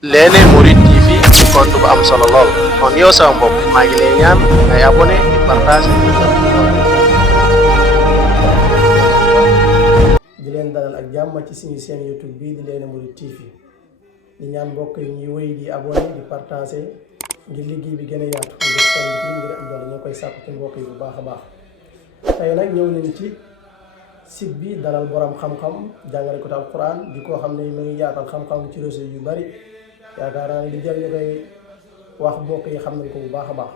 Lene Mouride TV compte bu am solo lool kon yow sama mbokk maa ngi lay ñaan ngay abonné di partager di leen dalal ak jàmm ci suñu seen YouTube bii di Lene Mouride TV di ñaan mbokk yi ñuy wéy di abonné di partager ngir liggéey bi gën a yaatu ngir seen bi ngir am doole ñoo koy sàkku ci mbokk yi bu baax a baax tey nag ñëw nañ ci site bi dalal borom xam-xam jàngale ko te alquran di koo xam ne mu ngi yaatal xam-xam ci réseau yu bari yaakaar naa ne di jël ñu koy wax mbokk yi xam nañ ko bu baax a baax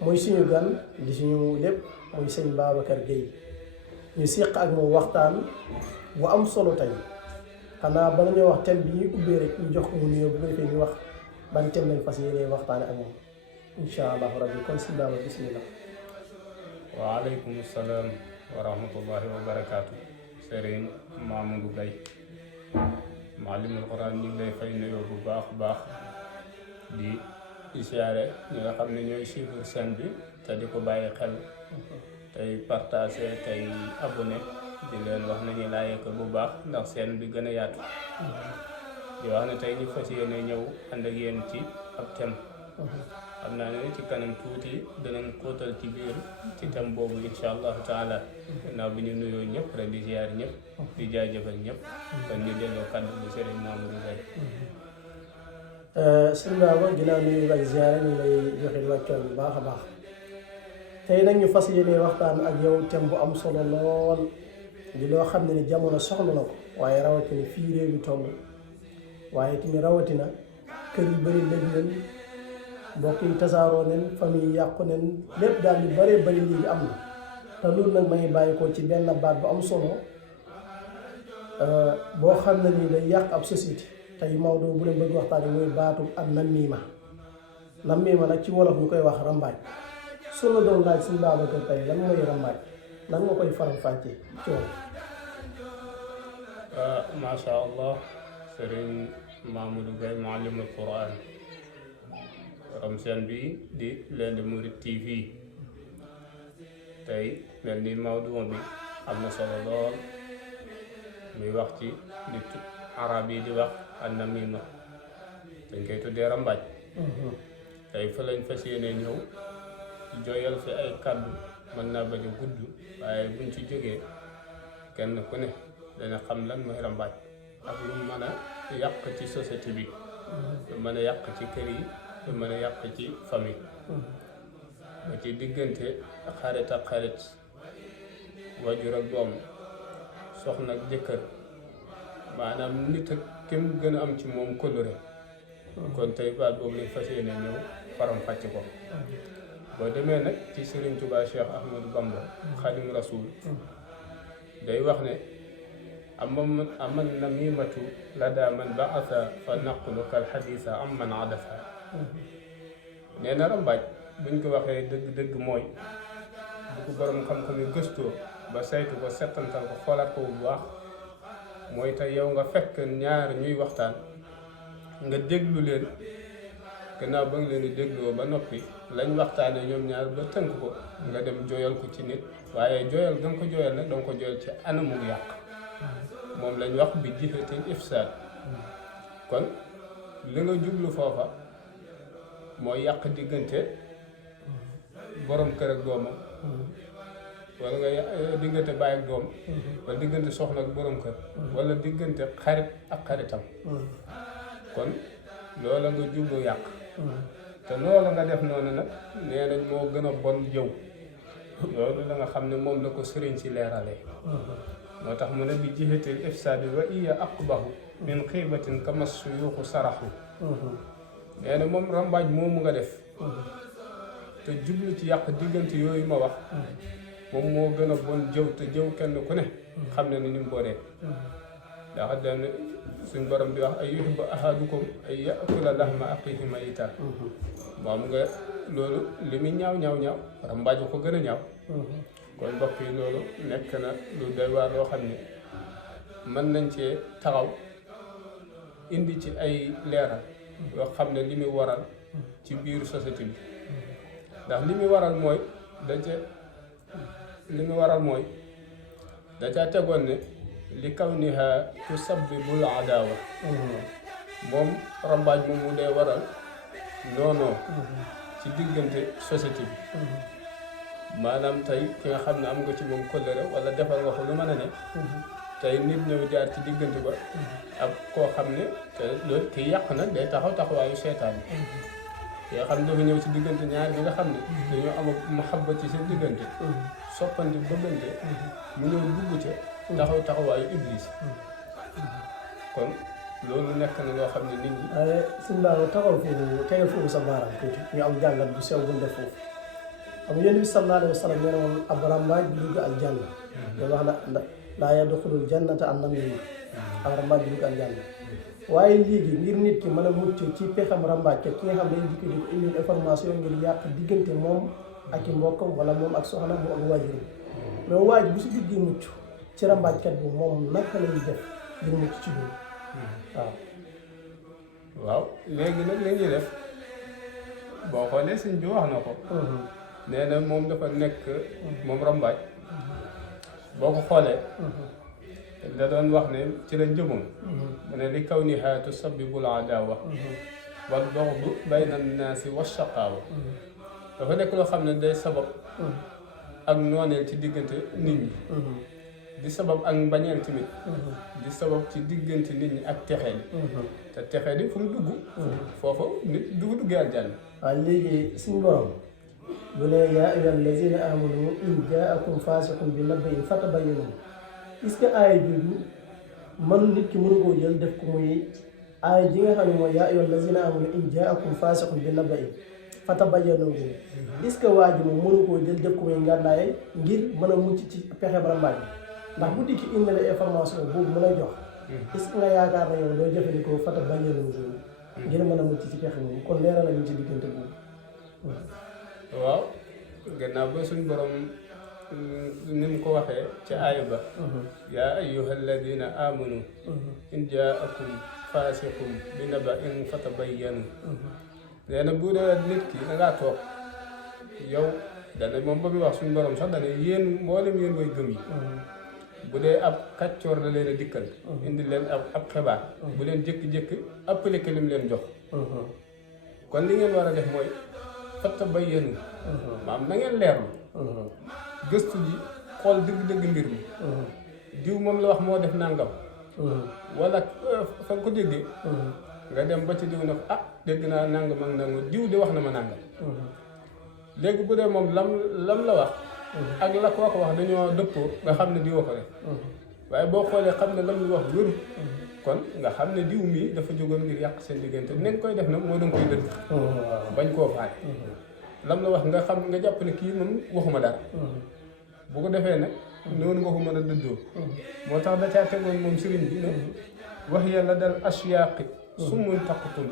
mooy suñu gan di suñu lépp muy sëñ Babacar Gueye ñu séq ak moom waxtaan bu am solo tey xanaa bala ñuy wax thème bi ñuy ubbee rek ñu jox ko mu nuyoo bu ko defee ñu wax ban thème lañ fas yéenee waxtaane ak moom incha allahu rabbi kon sëñ Babacar bismillah. waaleykum salaam wa rahmatullahi wa barakaatu. Serigne Mamadou Gueye maalimul Quran ñu ngi lay fay nuyoo bu baax baax di siyaare ñi nga xam ne ñooy suivre chaîne bi te di ko bàyyi xel tey partagé tey abonné di leen wax nañu laajee ko bu baax ndax chaîne bi gën a yaatu di wax ne tey ñu fas yéene ñëw ànd ak yéen ci ab thème xam naa ne ci kanam tuuti danañ xóotal ci biir ci thème boobu incha allahu taala gannaaw bi ñu nuyoo ñëpp rek di ziar ñëpp di jaajëfal ñëpp kon ñu delloo kàddu bi Serigne Mamadou Gueye. sëñ Baba ginnaaw nuyu ak ziar ñu lay joxe wàccoon bu baax a baax tey nag ñu fas yéene waxtaan ak yow thème bu am solo lool di loo xam ne ni jamono soxla na ko waaye rawatina fii réew mi toll waaye tamit rawatina kër yu bëri lëj nañ mbokk yi tasaaroo nañ famille yi yàqu nañ lépp daal yu bëree bëri léegi am na te loolu nag ma ngi bàyyi ko ci benn baat bu am solo boo xam ne nii day yàq ab société tey Maodo bu leen bëgg waxtaane mooy baatu ak nammiima nag ci wolof ñu koy wax rambaaj su la doon laaj suñu Babacar tey lan mooy rambaaj lan nga koy faram fàccee ci wolof. macha allah Serigne Mamadou Gueye maalimul Quran borom seen bi di Lene Mouride TV tey mel ni mawdu bi am na solo lool muy wax ci li arab yi di wax an namima dañ koy tuddee rambaaj tey fa lañ fas yéene ñëw jooyal fi ay kàddu mën naa bañ a gudd waaye buñ ci jógee kenn ku ne dana xam lan mooy rambaaj ak lu mën a yàq ci société bi lu mën a yàq ci kër yi lu mën a yàq ci famille ba ci diggante xarit ak xarit wajur ak doom soxna ak jëkkër maanaam nit ak kenn gën a am ci moom kóllëre kon tey baat boobu lañ fas yéene ñëw faram fàcc ko boo demee nag ci Serigne Touba Cheikh Ahmadou Bamba Xadim Rasoul day wax ne aman namimatu lada man baasa fa naqlu kal xadisa am man adasa nee na rambaaj buñ ko waxee dëgg-dëgg mooy bu ko borom xam-xam yi gëstoo ba saytu ko settantal ko xoolaat ko bu baax mooy tey yow nga fekk ñaar ñuy waxtaan nga déglu leen gannaaw ba nga leen di dégloo ba noppi lañ waxtaanee ñoom ñaar ba tënk ko nga dem jooyal ko ci nit waaye jooyal nga ko jooyal nag danga ko jooyal ci anamu yàq moom lañ wax bi jihatil ifsaad kon li nga jublu foofa mooy yàq diggante borom kër ak doomam wala nga diggante baay ak doom wala diggante soxna ak borom kër wala diggante xarit ak xaritam kon loola nga jublu yàq te loola nga def noonu nag nee nañ moo gën a bon jëw loolu la nga xam ne moom la ko sëriñ si leeralee moo tax mu ne bi jihatil ifsaadi wa iya aqbahu min xiibatin kama suyuuxu saraxu nee na moom rambaaj moomu nga def te jublu ci yàq diggante yooyu ma wax moom moo gën a bon jëw te jëw kenn ku ne xam ne ni mu bonee ndax dana suñ borom di wax ay yuhibbu ahadukum ay yakula lahma axiihi maytan moom nga loolu li muy ñaaw rambaaj ko gën a ñaaw kon mbokk yi loolu nekk na lu doy waar loo xam ne mën nañ cee taxaw indi ci ay leeral yoo xam ne li muy waral ci biir société bi ndax li muy waral mooy da caa tegoon ne li kawniha tusabbibul adaawa moom rambaaj moom mu dee waral noonoo ci diggante société bi maanaam tey ki nga xam ne am nga ci moom kóllëre wala defal nga ko lu mën a ne tey nit ñëw jaar ci diggante ba ak koo xam ne te loolu kiy yàq nag day taxaw taxawaayu seetaan yi nga xam ne dafa ñëw ci diggante ñaar bi nga xam ne dañoo am mahabba ci seen diggante soppante bëggante mu ñëw dugg ca taxaw taxawaayu iblis kon loolu nekk na loo xam ne nit ñi waaye suñu daal taxaw foofu tegal foofu sa baaraam tuuti ñu am jàngat bu sew bu def foofu xam nga Yonent bi sallallahu alayhi wa sallam nee na woon ab rambaaj bu dugg aljanna loolu wax na laa yadxulul jannata an-namiim ab rambaaj bu dugg aljanna waaye léegi ngir nit ki mën a mucc ci pexam rambaaj ke ki nga xam ne dañ dikk di ko indil information ngir yàq diggante moom ak i mbokkam wala moom ak soxna moom ak waajuram mais waaj bu si duggee mucc ci rambaajkat bi moom naka lay def ngir mucc ci loolu waaw léegi nag li ñuy def boo xoolee sëñ bi wax na ko nee na moom dafa nekk moom rambaaj boo ko xoolee da doon wax ne ci la jëmoon mu ne li kaw ni xaatu sabibul adawa wal bughdu bayna naasi wa shaqaawa dafa nekk loo xam ne day sabab ak nooneel ci diggante nit ñi di sabab ak mbañeel tamit di sabab ci diggante nit ñi ak texee di te texee di fu mu dugg foofa nit du duggee aljanna waaw léegi suñu borom bu ne yaa ayyuhal lazina amanu in jaakum faasiqun bi naba'in fatabayyanu est-ce que aaya jooju man nit ki mënu koo jël def ko muy aaya ji nga xam ne mooy yaa ayyuhal lazina amanu in jaakum faasiqun bi naba'in fatabayyanu est-ce que waa ji moom mënu koo jël def ko muy ngànnaay ngir mën a mucc ci pexe rambaaj ndax bu dikki indi la information boobu mu lay jox est-ce que nga yaakaar na yow doo jëfandikoo fatabayyanu ngir mën a mucc ci pexe moom kon leeral nañu ci diggante boobu. waaw gannaaw ba suñ borom ni mu ko waxee ci aaya ba yaa ayyuha alladina amanu in jaakum faasiqun bi naba'in fatabayyanu nee na bu dee nit ki da ngaa toog yow dana moom ba muy wax suñ borom sax dana yéen mboolem yéen way gëm yi bu dee ab kàccoor da leen a dikkal indi leen ab xibaar bu leen jékki-jékki appliqué lim leen jox kon li ngeen war a def mooy fatabayyanu maam na ngeen leerlu gëstu ji xool dëgg-dëgg mbir mi diw moom la wax moo def nangam wala fa nga ko déggee nga dem ba ci diw ne ko ah dégg naa nangam ak nangam diw de wax na ma nangam léegi bu dee moom lam la wax ak la koo ko wax dañoo dëppoo nga xam ne diwoo ko def waaye boo xoolee xam ne lam lu wax wéru kon nga xam ne diw mii dafa jógoon ngir yàq seen diggante ni nga koy def nag mooy danga koy dëgg bañ koo faale lam la wax nga xam nga jàpp ne kii moom waxuma dara bu ko defee nag noonu nga ko mën a dëddoo moo tax da caa tegoon moom sëriñ bi ne wax yàlla dal asyaaqi summun taqutun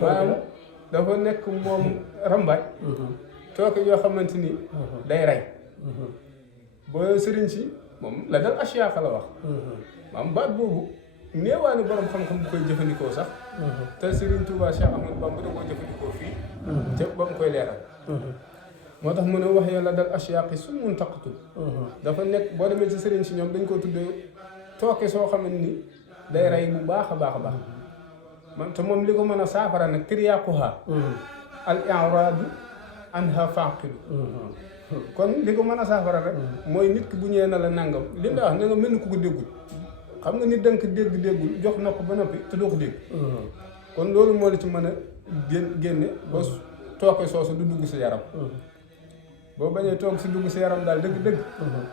maanaam dafa nekk moom rambaaj tooke yoo xamante ni day rey boo sëriñ si moom la dal asyaaq la wax maam baat boobu néewaani borom xam-xam bu koy jëfandikoo sax te Sëriñ Tuubaa Cheikh Ahmadou Bamba da koo jëfandikoo fii te ba mu koy leeral moo tax mu ne wax yàlla dal asyaaqi summun taqutun dafa nekk boo demee ci sëriñ si ñoom dañ koo tuddee tooke soo xamante ni day rey bu baax a baax a baax man te moom li ko mën a saafara nag tiryaaquha al i'raadu anha faaqidu kon li ko mën a saafara rek mooy nit ki bu ñëwee na la nangam li nga wax na nga mel ni ku ko déggul xam nga nit danga ko déggul jox nopp ba noppi te doo ko dégg kon loolu moo la ci mën a génne ba tooke soosu du dugg sa yaram boo bañee toog si dugg sa yaram daal dëgg-dëgg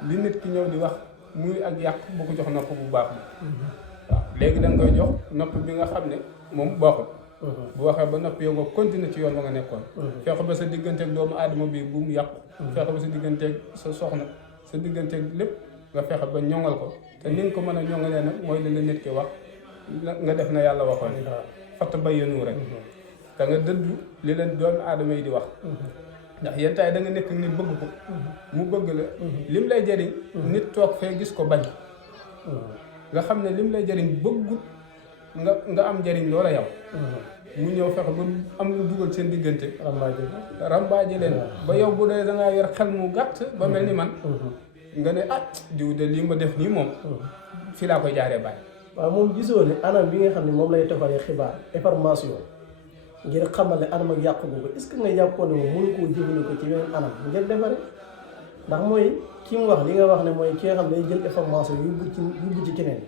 li nit ki ñëw di wax muy ak yàq bu ko jox nopp bu baax bi waaw léegi da nga koy jox nopp bi nga xam ne moom baaxul bu waxee ba noppi yow nga continuer ci yoon ba nga nekkoon fexe ba sa digganteeg doomu aadama bi bu mu yàqu fexe ba sa digganteeg sa soxna sa digganteeg lépp nga fexe ba ñoŋal ko te ni nga ko mën a ñoŋalee nag mooy li la nit ki wax nga def na yàlla waxoon fatabayyanu rek da nga dëddu li leen doomu aadama yi di wax ndax yenn taay da nga nekk nit bëgg ko mu bëgg la lim lay jëriñ nit toog fee gis ko bañ nga xam ne lim lay jëriñ bëggut nga am njëriñ loola yow mu ñëw fexe ba am lu dugal seen diggante rambaaje leen ba yow bu dee da ngaa yor xel mu gàtt ba mel ni man nga ne ah diw de lii ma def nii moom fi laa koy jaaree bàyyi waaw moom gisoo ne anam bi nga xam ne moom lay tofalee xibaar information ngir xamal ne anam ak yàqu googu est-ce que nga jàppoon ne moom mënu koo jëfandikoo ci beneen anam ngir defare ndax mooy ki mu wax li nga wax ne mooy ki nga xam ne day jël information yóbbu ci keneen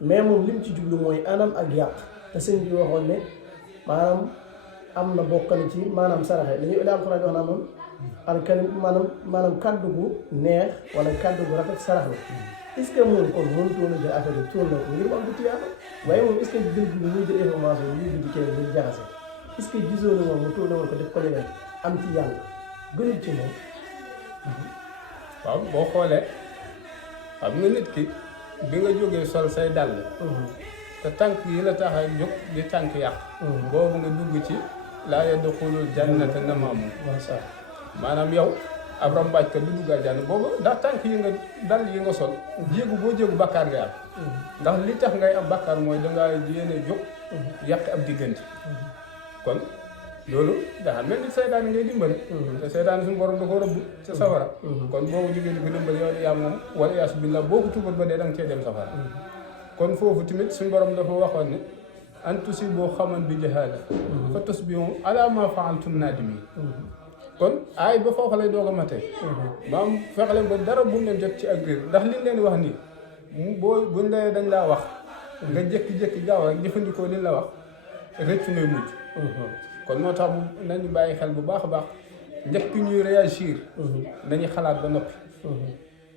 mais moom li mu ci jublu mooy anam ak yàq te sëñ bi waxoon ne maanaam am na bokkal ci maanaam saraxe dañuy ëllëg alxuraan wax naa moom alkalim maanaam kàddu gu neex wala kàddu gu rafet sarax la est-ce que moom kon mënutoon a jël affaire yi tourné ko ngir mu am bu tiyaata waaye moom est-ce que jël bi muy jël information yi yóbbu ci keneen muy jaxase est-ce que gisoo ne moom mu tourné woon ko def ko leneen am ci yàlla gënul ci moom. waaw boo xoolee xam nga nit ki bi nga jógee sol say dàll te tànk yi la tax a jóg di tànk yàq boobu nga dugg ci laa yadxulul jannata namaamun maanaam yow ab rambaaj ka du dugg àjjana boobu ndax tànk yi nga dàll yi nga sol jéegu boo jéegu bakkaar ngay am ndax li tax ngay am bakkaar mooy dangaa yéene jóg yàq ab diggante kon loolu dafa mel ni seytaane ngay dimbali te seytaane suñu borom da ko rëbb ca safara kon boobu jigéen ko dimbali yow yaa moom wala yaasu billah boo ko tubat ba dee da nga cee dem safara kon foofu tamit suñu borom dafa waxoon ne an tusibu xaman bi jahaala fa tusbihu ala ma faaltum naadimin kon aay ba foofu lay doog a matee maam fexe leen ba dara bu leen jot ci ak réer ndax liñ leen wax nii boo buñ lee dañ laa wax nga jékki-jékki gaaw rek jëfandikoo liñ la wax rëccu ngay mujj kon moo tax nañu bàyyi xel bu baax a baax njëkk ñuy réagir nañu xalaat ba noppi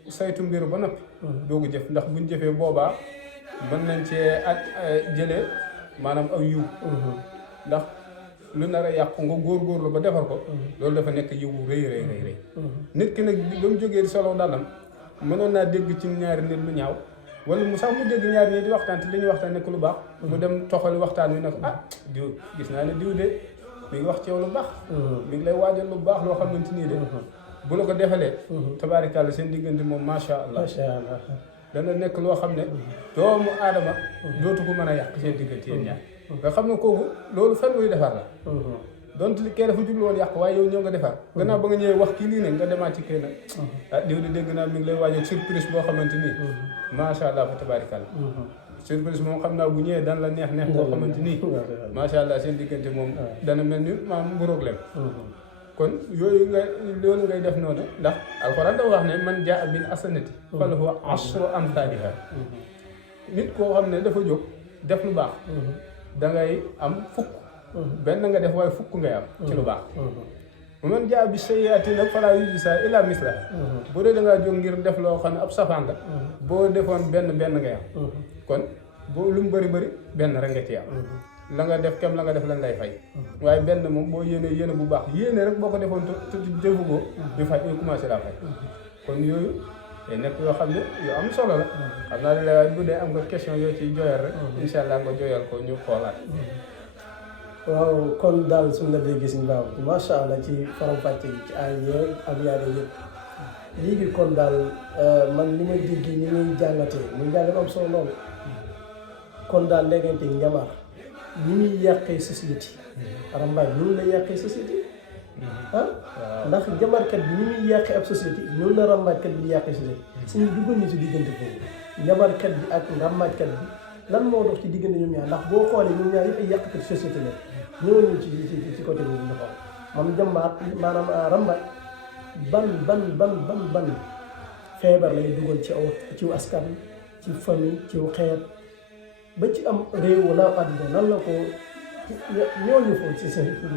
saytu mbir ba noppi doogu jëf ndax buñ jëfee boobaa mën nañ cee jëlee maanaam aw yiw ndax lu nar a yàqu nga góorgóorlu ba defar ko loolu dafa nekk yiw rëy nit ki nag ba mu jógee di solo dalam mënoon naa dégg ci ñaari nit lu ñaaw wala mu sax mu dégg ñaari nit di waxtaan te li ñuy waxtaan nekk lu baax mu dem toxali waxtaan wi ne ko diw gis naa ne diw de mi ngi wax ci yow lu baax mi ngi lay waajal lu baax loo xamante nii de bu la ko defalee tabaarikàlla seen diggante moom macha allah dana nekk loo xam ne doomu aadama dootu ko mën a yàq seen diggante yéen ñaar nga xam ne kooku loolu fan muy defar la donte li kee dafa jublu woon yàq waaye yow ñëw nga defar gannaaw ba nga ñëwee wax kii lii ne nga demaat ci kii nag diw di dégg naa mi ngi lay waajal surprise boo xamante nii macha allah fa tabaarikàlla surprise moom xam naa bu ñëwee dan la neex boo xamante nii macha allah seen diggante moom dana mel ni maam mburoog lem kon yooyu loolu ngay def noonu ndax alxuraan dafa wax ne man jaa bil hasanati falahu ashru amthaliha nit koo xam ne dafa jóg def lu baax da ngay am fukk benn nga def waaye fukk ngay am ci lu baax man jaa bi sayyi'atin nag falaa yujzaa illaa mislahaa bu dee da ngaa jóg ngir def loo xam ne ab safaan la boo defoon benn ngay am kon boo lu mu bëri benn rek nga ci am la nga def kem la nga def lan lay fay waaye benn moom boo yéene bu baax yéene rek boo ko defoon te jëfu ko di fay commencé laa fay kon yooyu day nekk yoo xam ne yu am solo la xam naa ne bu dee am nga question yoo ci jooyal rek incha allah nga jooyal ko ñu xoolaat waaw kon daal suñu la dee gis mbaaw macha allah ci faram-fàcce gi ci ay yeeg ak yaade yëpp léegi kon daal man li ma dégg ni muy jàngatee muy jàngat am solo lool kon daal ndegante njamar ni muy yàqee société rambaaj noonu la yàqee société ndax njabarkat bi ni muy yàqee ab société noonu la rambaajkat bi yàqee société suñu duggal ñu si diggante foofu njabarkat bi ak rambaajkat bi lan moo dox ci diggante ñoom ñaar ndax boo xoolee ñoom ñaar yëpp ay yàqkat société la ñëwoon ñu ci côté boobu ñu xool moom jàmbaar maanaam rambaaj ban feebar lay dugal ci askan ci famille ci xeet ba ci am réew wala àdduna nan la ko ñooñu foofu ci seen tur.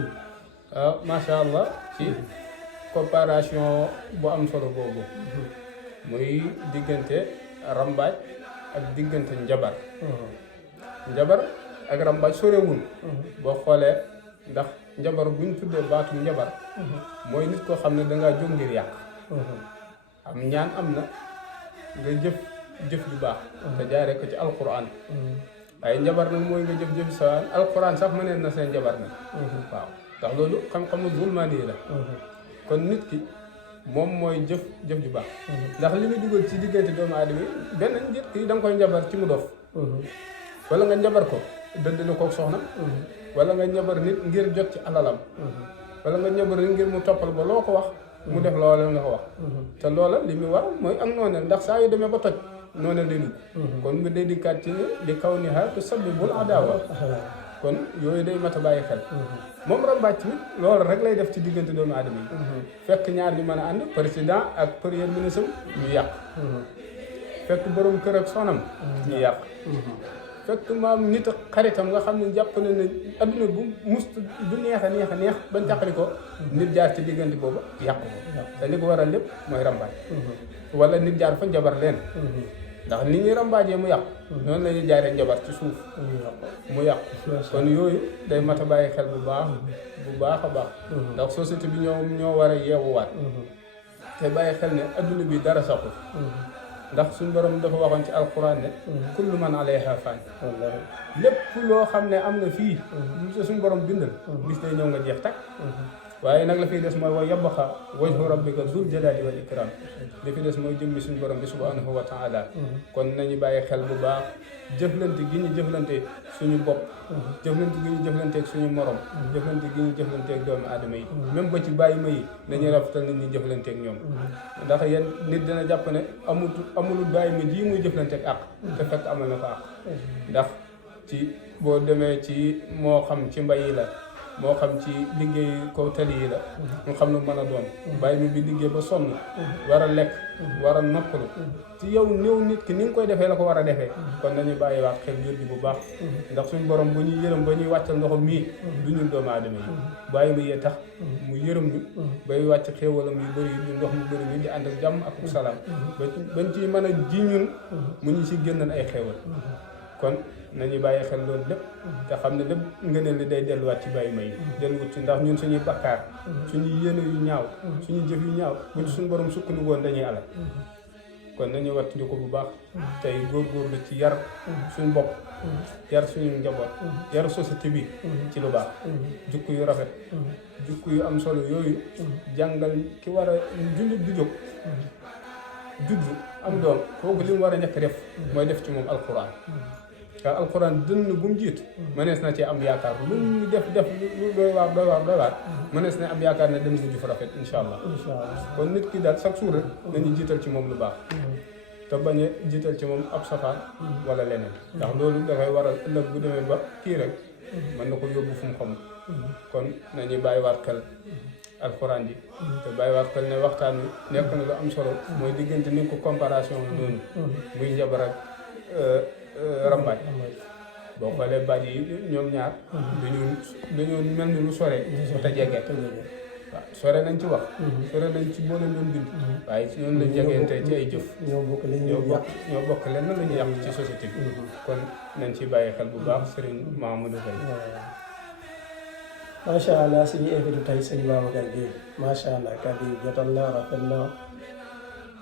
waaw macha allah ci coopération bu am solo boobu muy diggante rambaaj ak diggante njabar njabar ak rambaaj sorewul boo xoolee ndax njabar buñ tuddee baatu njabar mooy nit koo xam ne dangaa jóg ngir yàq am ñaan am na nga jëf ju baax te jaaree ko ci alquran waaye njabar nag mooy nga jëf sa alquran sax mëneen na seen njabar nag waaw ndax loolu xam-xamu zulmaani la kon nit ki moom mooy jëf ju baax ndax li muy dugal ci diggante doomu aadama yi benn nit ki da nga koy njabar ci mu dof wala nga njabar ko dëddale kook soxna wala nga njabar nit ngir jot ci alalam wala nga njabar nit ngir mu toppal ba loo ko wax mu def loola nga ko wax te loola li muy war mooy ak nooneel ndax saa yu demee ba toj noonu lay dugg kon nga day dikkaat ci li kaw ni ha te sabbibul adaawa kon yooyu day mat a bàyyi xel moom rambaaj tamit loolu rek lay def ci diggante doomu aadama yi fekk ñaar ñu mën a ànd président ak premier ministre ñu yàq fekk borom kër ak soxnam ñu yàq fekk maam nit ak xaritam nga xam ne jàpp na ne adduna bu must du neex a neex bañ tàqali ko nit jaar ci diggante boobu yàq ko te li ko waral lépp mooy rambaaj wala nit jaar fa njabar leen ndax nit ñi rambaajee mu yàq noonu la ñuy jaaree njabar ci suuf mu yàq kon yooyu day mat a bàyyi xel bu baax a baax ndax société bi ñoo war a yeewuwaat te bàyyi xel ne adduna bi dara saxul ndax suñ borom dafa waxoon ci alquran ne kullu man alayha fan lépp loo xam ne am na fii suñ borom bindal bis day ñëw nga jeex tak waaye nag la fiy des mooy wa yabqa wajhu rabbika zul jalali wal ikram li fi des mooy jëmmi suñu borom bi subhanahu wa taala kon nañu bàyyi xel bu baax jëflante gi ñu jëflante suñu bopp jëflante gi ñu jëflante ak suñu morom jëflante gi ñu jëflante ak doomu aadama yi même ba ci bàyyi ma yi dañuy rafetal nit ñi jëflante ak ñoom ndax yéen nit dina jàpp ne amulul bàyyi ma ji muy jëflante ak àq te fekk amal na ko àq ndax ci boo demee ci moo xam ci mbay yi la moo xam ci liggéey kaw tali yi la mu xam ne mën a doon bàyyi mi bi liggéey ba sonn war a lekk war a noppalu ci yow néew nit ki ni nga koy defee la ko war a defee kon nañu bàyyiwaat xel yër gi bu baax ndax suñu borom bu ñuy yërëm ba ñuy wàccal ndoxam mii du ñun doomu aadama yi bàyyi mi yee tax mu yërëm ñu bay wàcc xéewalam yu bëri yi ndox mu bëri yi di ànd ak jàmm ak salaam bañ ci mën a ji ñun mu ñu si génnal ay xéewal kon nañu bàyyi xel loolu lépp te xam ne lépp ngëneel li day delluwaat ci bàyyi may delluwut ci ndax ñun suñuy bakkaar suñuy yéene yu ñaaw suñuy jëf yu ñaaw bu ci suñu borom sukkandiku woon dañuy alal kon nañu wattu ko bu baax tey góorgóorlu ci yar suñu bopp yar suñu njaboot yar société bi ci lu baax jukku yu rafet jukku yu am solo yooyu jàngal ki war a jullit du jóg judd am doom kooku li mu war a njëkk def mooy def ci moom alquran waaw alquran dënn bu mu jiit mënees na ci am yaakaar lu mu def lu doy waar mënees na am yaakaar ne dem mujj fa rafet insha allah kon nit ki daal chaque jour rek nañu jiital ci moom lu baax te bañ a jiital ci moom ab safaan wala leneen ndax loolu dafay waral ëllëg bu demee ba kii rek mën na ko yóbbu fu mu xamul kon nañuy bàyyiwaat xel alxuraan ji te bàyyiwaat xel ne waxtaan wi nekk na lu am solo mooy diggante ni ko comparaison bi noonu muy njabar ak rambaaj boo xoolee baat yi ñoom ñaar dañoo mel ni lu sore te jege waaw sore nañ ci wax sore nañ ci boo leen doon bind waaye ci ñoom lañ jegeente ci ay jëf ñoo bokk lenn la ñu yàq ci société bi kon nañ ci bàyyi xel bu baax Serigne Mamadou Faye macha allah suñu invité tey sëñ Babacar Gueye macha allah kàddu yi jotal na rafet na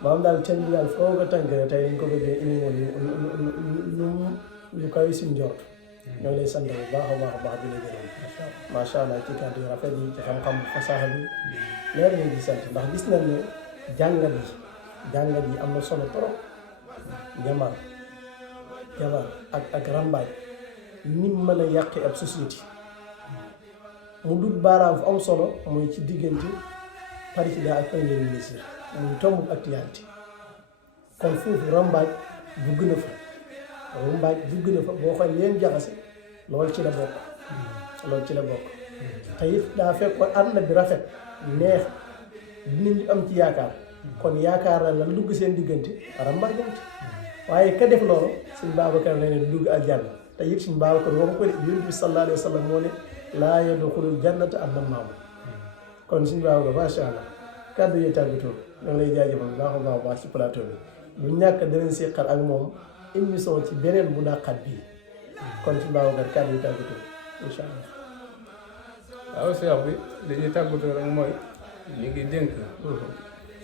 maam daal thème bi daal foo nga tënk tey dañ ko bëggee indi woon lu kaw suñ jot ñoo lay sant bu baax a baax di la gërëm macha allah ci kàddu yu rafet yi ci xam-xam fasaaxa bi leer nañ di sant ndax gis nañ ne jàngat yi am na solo trop jabar ak rambaaj ni mën a yàqi ab société mu dut baaraam fu am solo mooy ci diggante président ak premier ministre muy tomb actualité kon foofu rambaaj dugg na fa boo xool leen jaxase loolu ci la bokk te it daa fekkoon àdduna bi rafet neex nit ñi am ci yaakaar kon yaakaar na la dugg seen diggante rambaaj am ci waaye ka def loolu suñ Babacar ne du dugg aljanna te it suñ Babacar waxu ko de Yonent bi sallallahu alayhi wa sallam moo ne laa yadxulul jannata an-nammaam kon suñ Babacar macha allah kàddu yi tàggatoo da lay jaajëfal baax a baax ci plateau bi bu ñàkk danañ seqal ak moom émission ci beneen bu dàqat bii kon suñ Babacar kàddu yi tàggatoo incha allah. waaw Cheikh bi li ñuy tàggatoo rek mooy ñu ngi dénk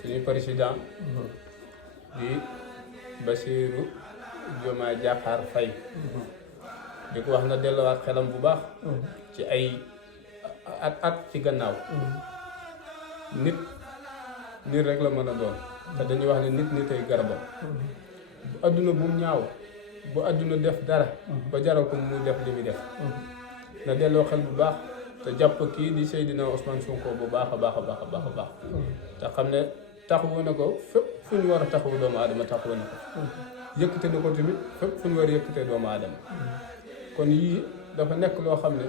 suñu président di Bassirou Diomaye Diakhar Faye di ko wax na delluwaat xelam bu baax ci ay at ci gannaaw nit rek la mën a doon te dañuy wax ne nit ay garabam bu adduna bu mu ñaaw bu adduna def dara ba jaral ko mu def li muy def na delloo xel bu baax te jàpp kii di Seydina Ousmane Sonko bu baax a baax te xam ne taxawu na ko fépp fu ñu war a taxawu doomu aadama taxawu na ko yëkkate na ko tamit fépp fu ñu war a yëkkatee doomu aadama kon yii dafa nekk loo xam ne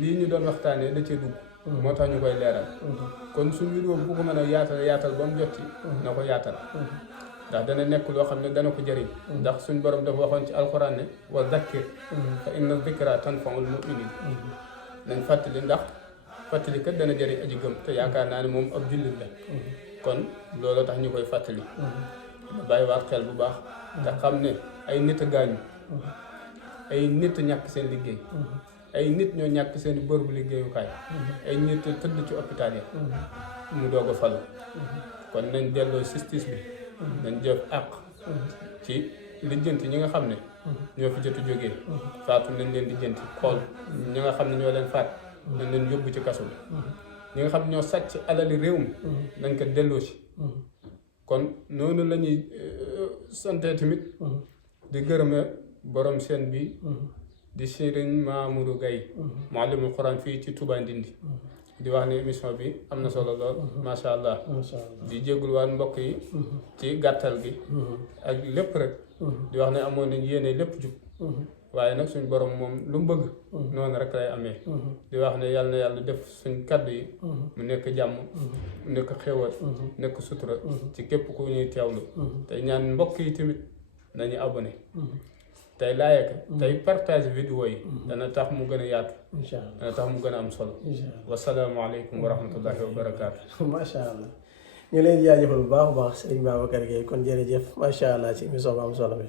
lii ñu doon waxtaanee da cee dugg moo tax ñu koy leeral kon suñu vidéo bu ko mën a yaatal ba mu jot ci na ko yaatal ndax dana nekk loo xam ne dana ko jëriñ ndax suñ borom dafa waxoon ci alxuraan ne wa zakkir fa inna zikra tanfaul muminin nañ fàttali ndax fàttali kat dana jëriñ aji gëm te yaakaar naa ne moom ab jullit la kon loolu tax ñu koy fàttali bàyyi waat xel bu baax te xam ne ay nit a gaañu ay nit a ñàkk seen liggéey ay nit ñoo ñàkk seen bërëbu liggéeyukaay ay nit tëdd ci hôpital yi mu doog a falu kon nañ delloo justice bi nañ jëf àq ci lijjanti ñi nga xam ne ñoo fi jot a jógee faatu nañ leen lijjanti xool ñi nga xam ne ñoo leen faat nañ leen yóbbu ci kaso bi ñi nga xam ne ñoo sàcc alali réew mi nañ ko delloo si kon noonu la ñuy sante tamit di gërëme borom seen bi di Serigne Mamoudou Gaye muallimul Quran fii ci Touba Ndindi di wax ne émission bi am na solo lool macha allah di jéggul waan mbokk yi ci gàttal gi ak lépp rek di wax ne amoon nañ yéene lépp jub waaye nag suñ borom moom lu mu bëgg noonu rek lay amee di wax ne yàlla na yàlla def suñ kaddu yi mu nekk jàmm mu nekk xéwal nekk sutura ci képp ku ñuy teewlu tey ñaan mbokk yi tamit nañu abonné tey like tey partage vidéo yi dana tax mu gën a yaatu dana tax mu gën a am solo wasalaamaaleykum wa rahmatullahi wa barakaatu macha allah ñu leen jaajëfal bu baax a baax Serigne Babacar Gaye kon jërëjëf macha allah ci émission bu am solo bi